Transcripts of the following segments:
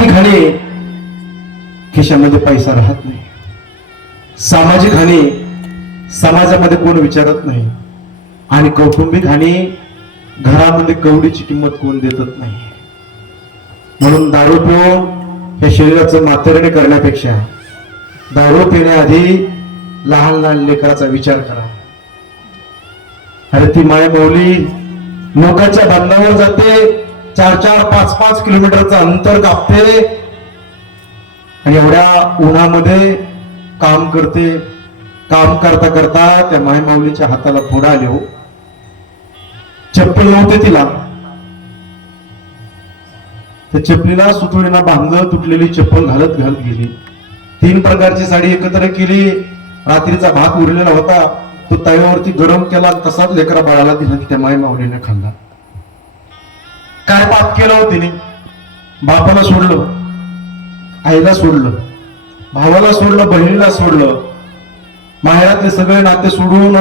आर्थिक हानी, खिशामध्ये पैसा राहत नाही. सामाजिक हानी, समाजामध्ये कोण विचारत नाही. आणि कौटुंबिक हानी, घरामध्ये कवडीची किंमत कोण देतच नाही. म्हणून दारू पिऊन या शरीराचं मातरणे करण्यापेक्षा दारू पिण्याआधी लहान लहान लेकराचा विचार करा. अरे ती माय मौली लोकांच्या बांधावर जाते, 4-4, 5-5 किलोमीटरचं अंतर कापते आणि एवढ्या उन्हामध्ये काम करते. काम करता करता त्या माय माऊलीच्या हाताला फोडा आले हो. चप्पल नव्हते तिला, त्या चपलीला सुतळीना बांधलं, तुटलेली चप्पल घालत घालत गेली. 3 प्रकारची साडी एकत्र केली. रात्रीचा भात उरलेला होता, तो तव्यावरती गरम केला, तसाच लेकरा बाळाला दिला. त्या माय माऊलीने खाल्ला. काय पाप केलं हो तिने? बापाला सोडलं, आईला सोडलं, भावाला सोडलं, बहिणीला सोडलं, माहेरातले सगळे नाते सोडून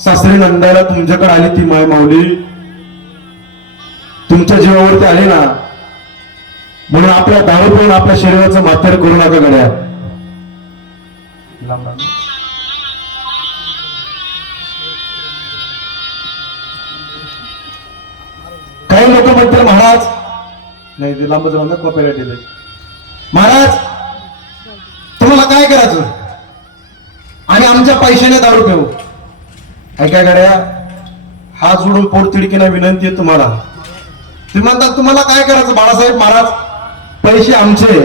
सासरी नंदायला तुमच्याकडे आली ती माय माऊली. तुमच्या जीवावरती आली ना, म्हणून आपल्या दारू पिऊन आपल्या शरीराचं माथेर करू नका गड्या. काही लोक म्हणतात महाराज, नाही ते लांब जाऊन कॉपीराइट दिले. महाराज तुम्हाला काय करायचं आणि आमच्या पैशाने दारू पिऊ? ऐका गड्या, हात जोडून पोट तिडकीना विनंती आहे तुम्हाला. तुम्ही म्हणतात तुम्हाला काय करायचं बाळासाहेब महाराज? पैसे आमचे,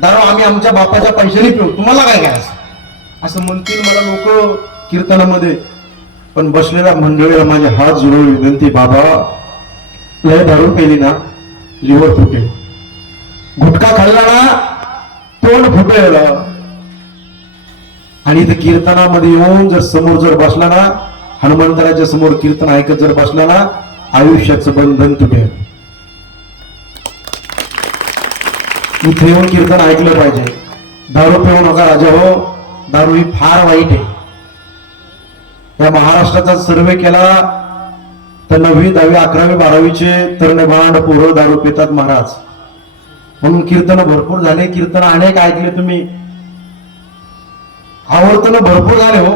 दारू आम्ही आमच्या बापाच्या पैशाने पिऊ, तुम्हाला काय करायचं असं म्हणतील मला लोक कीर्तनामध्ये. पण बसलेल्या मंडळीला माझे हात जोडून विनंती, बाबा लय दारू पेली ना लिव्हर फुटेल, गुटखा खाल्ला ना तोंड फुटेल. आणि इथे कीर्तनामध्ये येऊन जर समोर जर बसला ना, हनुमंतराच्या समोर कीर्तन ऐकत जर बसला ना, आयुष्याचं बंधन तुटेल. इथे येऊन कीर्तन ऐकलं पाहिजे. दारू पिऊ नका राजा हो, दारू ही फार वाईट आहे. या महाराष्ट्राचा सर्वे केला तर 9वी, 10वी, 11वी, 12वीचे तरणे-बांड पोरं दारू पितात महाराज. म्हणून कीर्तन भरपूर झाले, कीर्तन अनेक ऐकले तुम्ही, आवर्तन भरपूर झाले हो.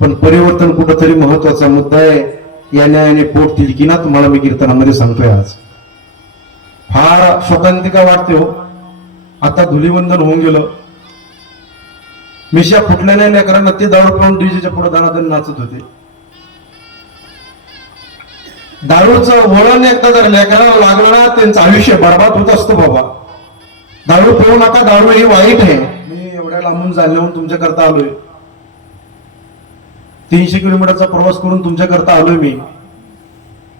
पण परिवर्तन कुठंतरी महत्वाचा मुद्दा आहे. या न्यायाने पोट तिलकी ना तुम्हाला मी कीर्तनामध्ये सांगतोय. आज फार शोकांतिका वाटते हो. आता धुलीवंदन होऊन गेलं, मिशा फुटल्याने लेकरांना ते दारू पिऊन डीजेच्या पुढे दानादन नाचत होते. दारूचं वळण एकदा जर लेकराला लागलं ना, त्यांचं आयुष्य बर्बाद होत असतं बाबा. दारू पिऊ नका, दारू ही वाईट आहे. मी एवढ्या लांबून जाणून तुमच्या करता आलोय, 300 किलोमीटरचा प्रवास करून तुमच्या करता आलोय मी.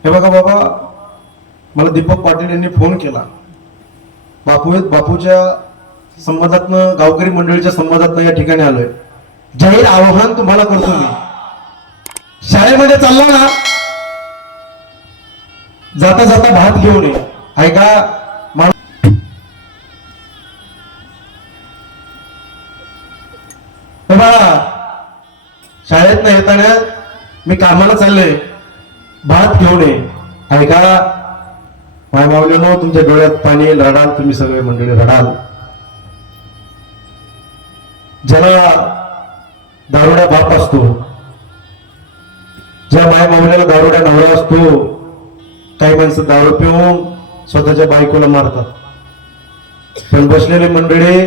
हे बघा बाबा, मला दीपक पाटील यांनी फोन केला. बापूच्या संवादातनं, गावकरी मंडळीच्या संवादातनं या ठिकाणी आलोय. जाहीर आवाहन तुम्हाला करतो मी, शाळेमध्ये चालला ना, जाता जाता भात घेऊन ये. ऐका शाळेत नाही येताना मी कामाला चाललोय, भात घेऊन ये. ऐका माय माऊलीनो, तुमच्या डोळ्यात पाणी येईल, रडाल तुम्ही सगळे मंडळी, रडाल. ज्याला दारुड्या बाप असतो, ज्या माय माऊलीला दारुड्या नवरा असतो, काही माणसं दारू पिऊन स्वतःच्या बायकोला मारतात. पण बसलेले मंडळी,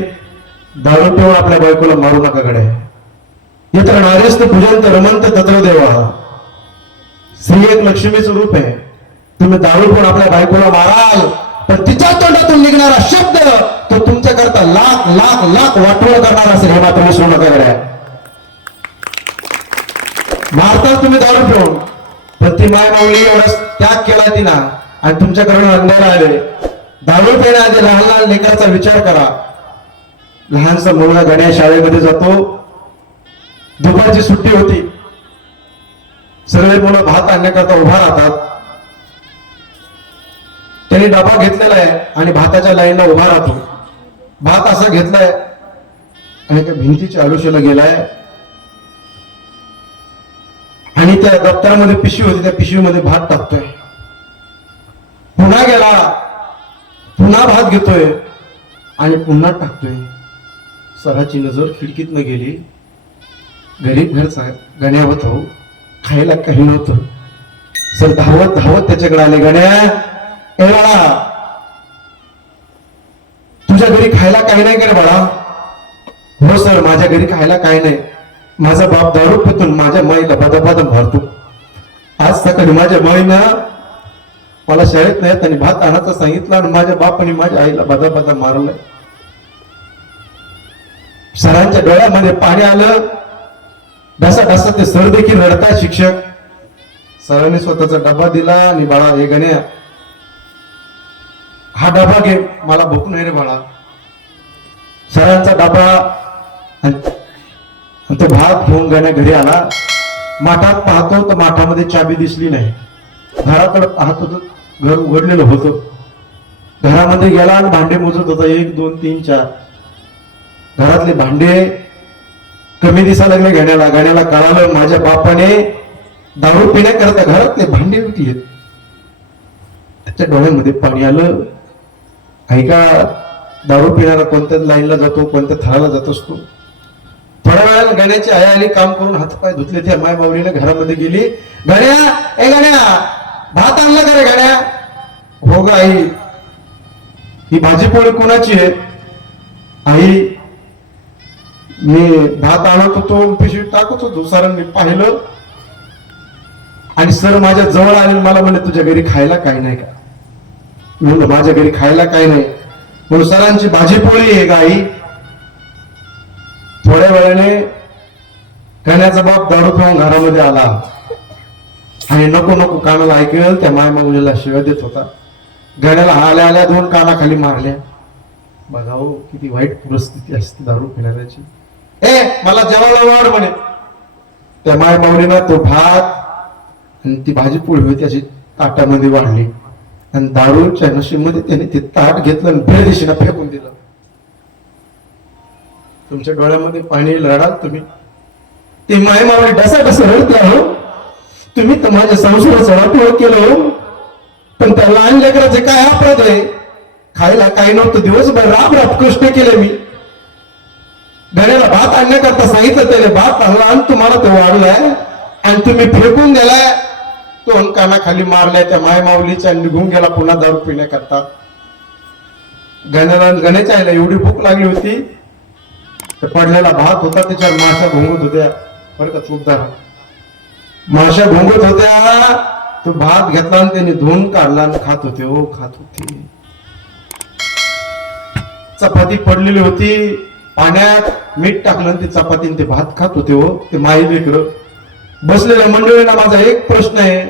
दारू पिऊन आपल्या बायकोला मारू नका गड्या. यत्र नार्यस्त पूजंत रमंत तत्र देवा. स्त्री एक लक्ष्मीचं रूप आहे. तुम्ही दारू पिऊन आपल्या बायकोला माराल, पण तिच्या तोंडातून निघणारा शब्द तो तुमच्या करता लाख लाख लाख वाटोळ करणार असेल, हे मात्र विसरू नका गड्या. मारताच तुम्ही दारू पिऊन, पण ती माय माऊली एवढा त्याग केला तिना आणि तुमच्याकडे अंगाला आले. दारू पिण्याआधी लहान लहान लेकराचा विचार करा. लहानसा मुलगा गण्या शाळेमध्ये जातो, दुपारची सुट्टी होती, सगळे मुलं भात आणण्याकरता उभा राहतात. त्यांनी डबा घेतलेला आहे आणि भाताच्या लाईनला उभा राहतो. भात असा घेतलाय आणि त्या भिंतीच्या आडोशीला गेलाय आणि त्या दप्तरामध्ये पिशवी होती, त्या पिशवीमध्ये भात टाकतोय. पुन्हा गेला, पुन्हा भात घेतोय आणि पुन्हा टाकतोय. सराची नजर खिडकीतनं गेली. गरीब घरचा गण्या होतो, खायला काही नव्हतं. सर धावत धावत त्याच्याकडे आले. गण्या, ए बाळा, तुझ्या घरी खायला काही नाही का रे बाळा? हो सर, माझ्या घरी खायला काही नाही. माझा बाप दारू पितून माझ्या माईला बदाबदा मारतो. आज सकाळी माझ्या माईनं मला शाळेत नाही त्यांनी भात आणायचं सांगितलं आणि माझ्या बापाने माझ्या आईला बदाबदा मारलंय. सरांच्या डोळ्यामध्ये पाणी आलं. डसा डसा ते सर देखील रडतात. शिक्षक सरांनी स्वतःचा डबा दिला आणि बाळा, हे गण्या, हा डबा घे, मला भूक नाही रे बाळा. सरांचा डबा आणि तो भात घेऊन गण्या घरी आला. माठात पाहतो तर माठामध्ये चाबी दिसली नाही. घराकडे पाहतो तर घर उघडलेलं होतं. घरामध्ये गेला आणि भांडे मोजत होता. 1 2 3 4. घरातले भांडे कमी दिसायला लागले गण्याला. गण्याला कळालं माझ्या बापाने दारू पिण्याकरता घरातले भांडे विकले. त्याच्या डोळ्यामध्ये पाणी आलं. ऐका, दारू पिणारा कोणत्या लाईनला जातो, कोणत्या थराला जात असतो. थोड्या वेळाला गण्याची आई आली, काम करून हातपाय धुतले. त्या माय बावलीने घरामध्ये गेली. गण्या, ए गण्या, भात आणला का रे गण्या? हो ग आई. ही भाजी पोळी कोणाची आहे? आई, मी भात आणत होतो, पिशवी टाकत होतो. सरांनी पाहिलं आणि सर माझ्या जवळ आले. मला म्हणले तुझ्या घरी खायला काही नाही का? म्हणलं माझ्या घरी खायला काही नाही. म्हणून सरांची भाजी पोळी आहे का आई? थोड्या वेळाने गण्याचा बाप दारू पिऊन घरामध्ये आला आणि नको नको कानाला ऐकलं. त्या माय माऊलीला शिव्या देत होता. गण्याला आल्या आल्या 2 कानाखाली मारल्या. बघा हो, किती वाईट परिस्थिती असते दारू पिणाऱ्याची. ए, मला जेवायला वाढ म्हणे. त्या माय माऊलीनं तो भात आणि ती भाजी पोळी होती अशी ताटामध्ये वाढली आणि दारूच्या नशेमध्ये त्याने ते ताट घेतलं आणि भेळ दिशेला फेकून दिलं. तुमच्या डोळ्यामध्ये पाणी रडाल तुम्ही. ते माय मावळी डसा डसा रडते हो. तुम्ही तर माझ्या संसाराचं वाटोळ केलं. पण त्या लहान लेकराचे काय अपराध आहे? खायला काही नव्हतं. दिवसभर राब राब कष्ट केले मी. गण्याला भात आणण्याकरता सांगितलं, त्याने भात आणला आणि तुम्हाला तो वाढलाय आणि तुम्ही फेकून दिलाय. तो कानाखाली मारलाय त्या माय माऊलीच्या. निघून गेला पुन्हा दारू पिण्याकरता. गण्याच्या आईला एवढी भूक लागली होती, पडलेला भात होता त्याच्यावर माशा भोंगत होत्या. बरं का, चूकदार माशा भोंगत होत्या. तो भात घेतला आणि त्याने धुवून काढला आणि खात होते. हो, खात होते. चपाती पडलेली होती, पाण्यात मीठ टाकलं आणि ते चपातीने ते भात खात होते. हो, ते माई लेकर. बसलेल्या मंडळीला माझा एक प्रश्न आहे.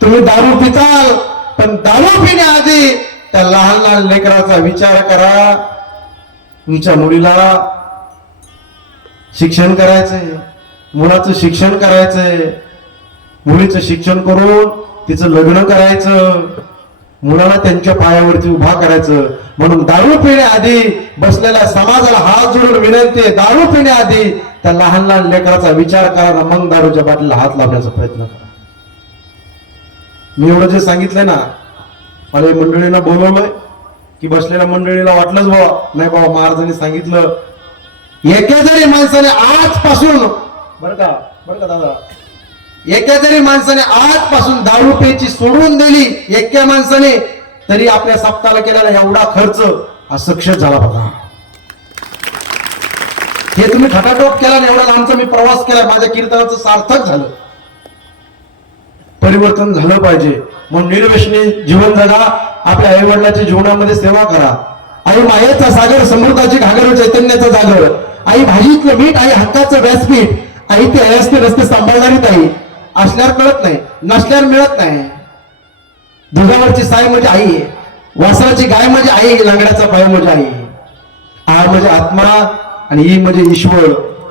तुम्ही दारू पिताल, पण दारू पिण्याआधी त्या लहान लहान लेकराचा विचार करा. तुमच्या मुलीला शिक्षण करायचंय, मुलाचं शिक्षण करायचंय. मुलीचं शिक्षण करून तिचं लग्न करायचं, मुलाला त्यांच्या पायावरती उभा करायचं. म्हणून दारू पिण्याआधी बसलेल्या समाजाला हात जोडून विनंती आहे, दारू पिण्याआधी त्या लहान लहान लेकराचा विचार करा, मग दारूच्या बाटलीला हात लावण्याचा प्रयत्न करा. मी एवढं जे सांगितलंय ना, मला मंडळीनं बोलवलंय की बसलेल्या मंडळीला वाटलंच बाबा, नाही बाबा महाराजांनी सांगितलं एका जरी माणसाने आजपासून, बरं का दादा, एका जरी माणसाने आजपासून दारू प्यायची सोडून दिली एका माणसाने, तरी आपल्या सप्ताहाला केलेला एवढा खर्च हा सक्सेस झाला बघा. हे तुम्ही खटाटोप केला आणि एवढा लांबचा मी प्रवास केला, माझ्या कीर्तनाचं सार्थक झालं. परिवर्तन झालं पाहिजे म्हणून निर्व्यसनी जीवन जगा, आपल्या आई वडिलांच्या जीवनामध्ये सेवा करा. आई मायेचा सागर, समृद्धाची घागर, चैतन्याचा जागर, आई भाजीतलं मीठ, आई हक्काचं व्यासपीठ, आई ते असते रस्ते सांभाळणारी ताई. असल्यावर कळत नाही, नसल्यावर मिळत नाही. दुधावरची साय म्हणजे आई आहे, वासराची गाय म्हणजे आई, लंगड्याचा पाय म्हणजे आई. आ म्हणजे आत्मा आणि ई म्हणजे ईश्वर.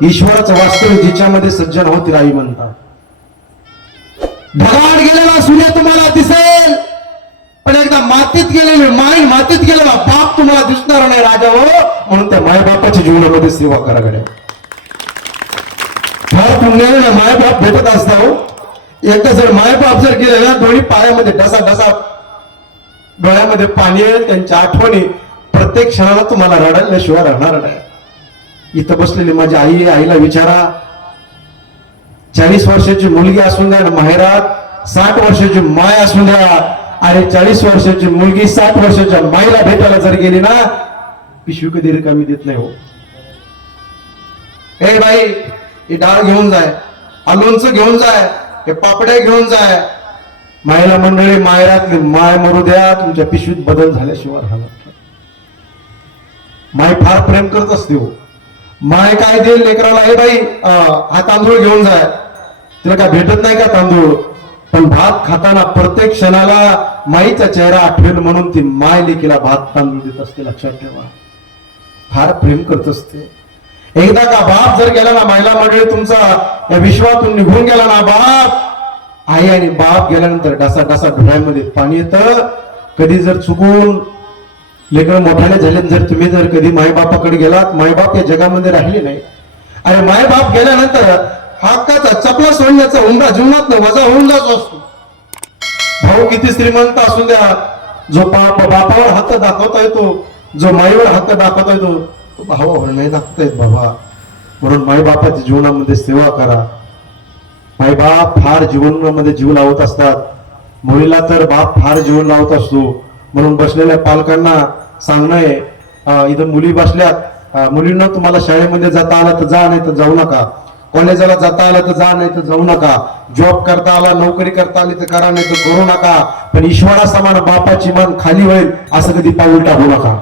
ईश्वराचं वास्तव जिच्यामध्ये सज्जन होतील आई म्हणतात. ढगाळ गेलेला सूर्य तुम्हाला दिसेल, पण एकदा मातीत गेलेले माय, मातीत गेलेला बाप तुम्हाला दिसणार नाही राजा हो. म्हणून त्या मायबापाच्या जीवनामध्ये सेवा करा गड्या. फार पुण्याने मायबाप भेटत असता हो. एकदा जर मायबाप जर गेले ना, दोन्ही पायामध्ये डसा डसा, डोळ्यामध्ये पाणी येईल, त्यांच्या आठवणी प्रत्येक क्षणाला तुम्हाला रडल्याशिवाय राहणार नाही. इथं बसलेली माझी आईला विचारा, 40 वर्षाची मुलगी असून द्या माहेरात, 60 वर्षाची माय असून द्या, आणि 40 वर्षाची मुलगी 60 वर्षाच्या माईला भेटायला जर गेली ना, पिशवी कधी रिकामी देत नाही हो. ए बाई, ही डाळ घेऊन जाय, हा लोणचं घेऊन जाय, हे पापड्या घेऊन जाय. मायला मंडळी, मायरातली माय मरू द्या, तुमच्या पिशवीत बदल झाल्याशिवाय राहणार नाही. माय फार प्रेम करत असते हो. माय काय देईल लेकराला, हे बाई हा तांदूळ घेऊन जाय. तिला काय भेटत नाही का तांदूळ? पण भात खाताना प्रत्येक क्षणाला माईचा चेहरा आठवेल म्हणून ती माय लेकीला भात तांदूळ देत असते. लक्षात ठेवा, फार प्रेम करत असते. एकदा का बाप जर गेला ना, मायला मंडळी तुमचा या विश्वातून निघून गेला ना बाप, आई आणि बाप गेल्यानंतर डसा डसा डोळ्यामध्ये पाणी येतं. कधी जर चुकून लेकरं मोठ्याने झाले, जर तुम्ही जर कधी मायबापाकडे गेलात, मायबाप या जगामध्ये राहिले नाही. आणि मायबाप गेल्यानंतर हक्काचा चपला सोडण्याचा उमरा जीवनात वजा होऊन जात असतो. भाऊ किती श्रीमंत असू द्या, जो बापावर हात दाखवता येतो, जो माईवर हात दाखवता येतो, तो भावावर नाही दाखवता येत बाबा. म्हणून मायबापाच्या जीवनामध्ये सेवा करा. मायबाप फार जीवनामध्ये जीव लावत असतात. मुलीला तर बाप फार जीवन लावत असतो. म्हणून बसलेल्या पालकांना सांगणं आहे, इथं मुली बसल्यात, मुलींना तुम्हाला शाळेमध्ये जाता आलं तर जा, नाही तर जाऊ नका. कॉलेजला जाता आलं तर जा, नाही तर जाऊ नका. जॉब करता आला, नोकरी करता आली तर करा, नाही तर करू नका. पण ईश्वरा समान बापाची मान खाली होईल असं कधी पाऊल टाकू नका.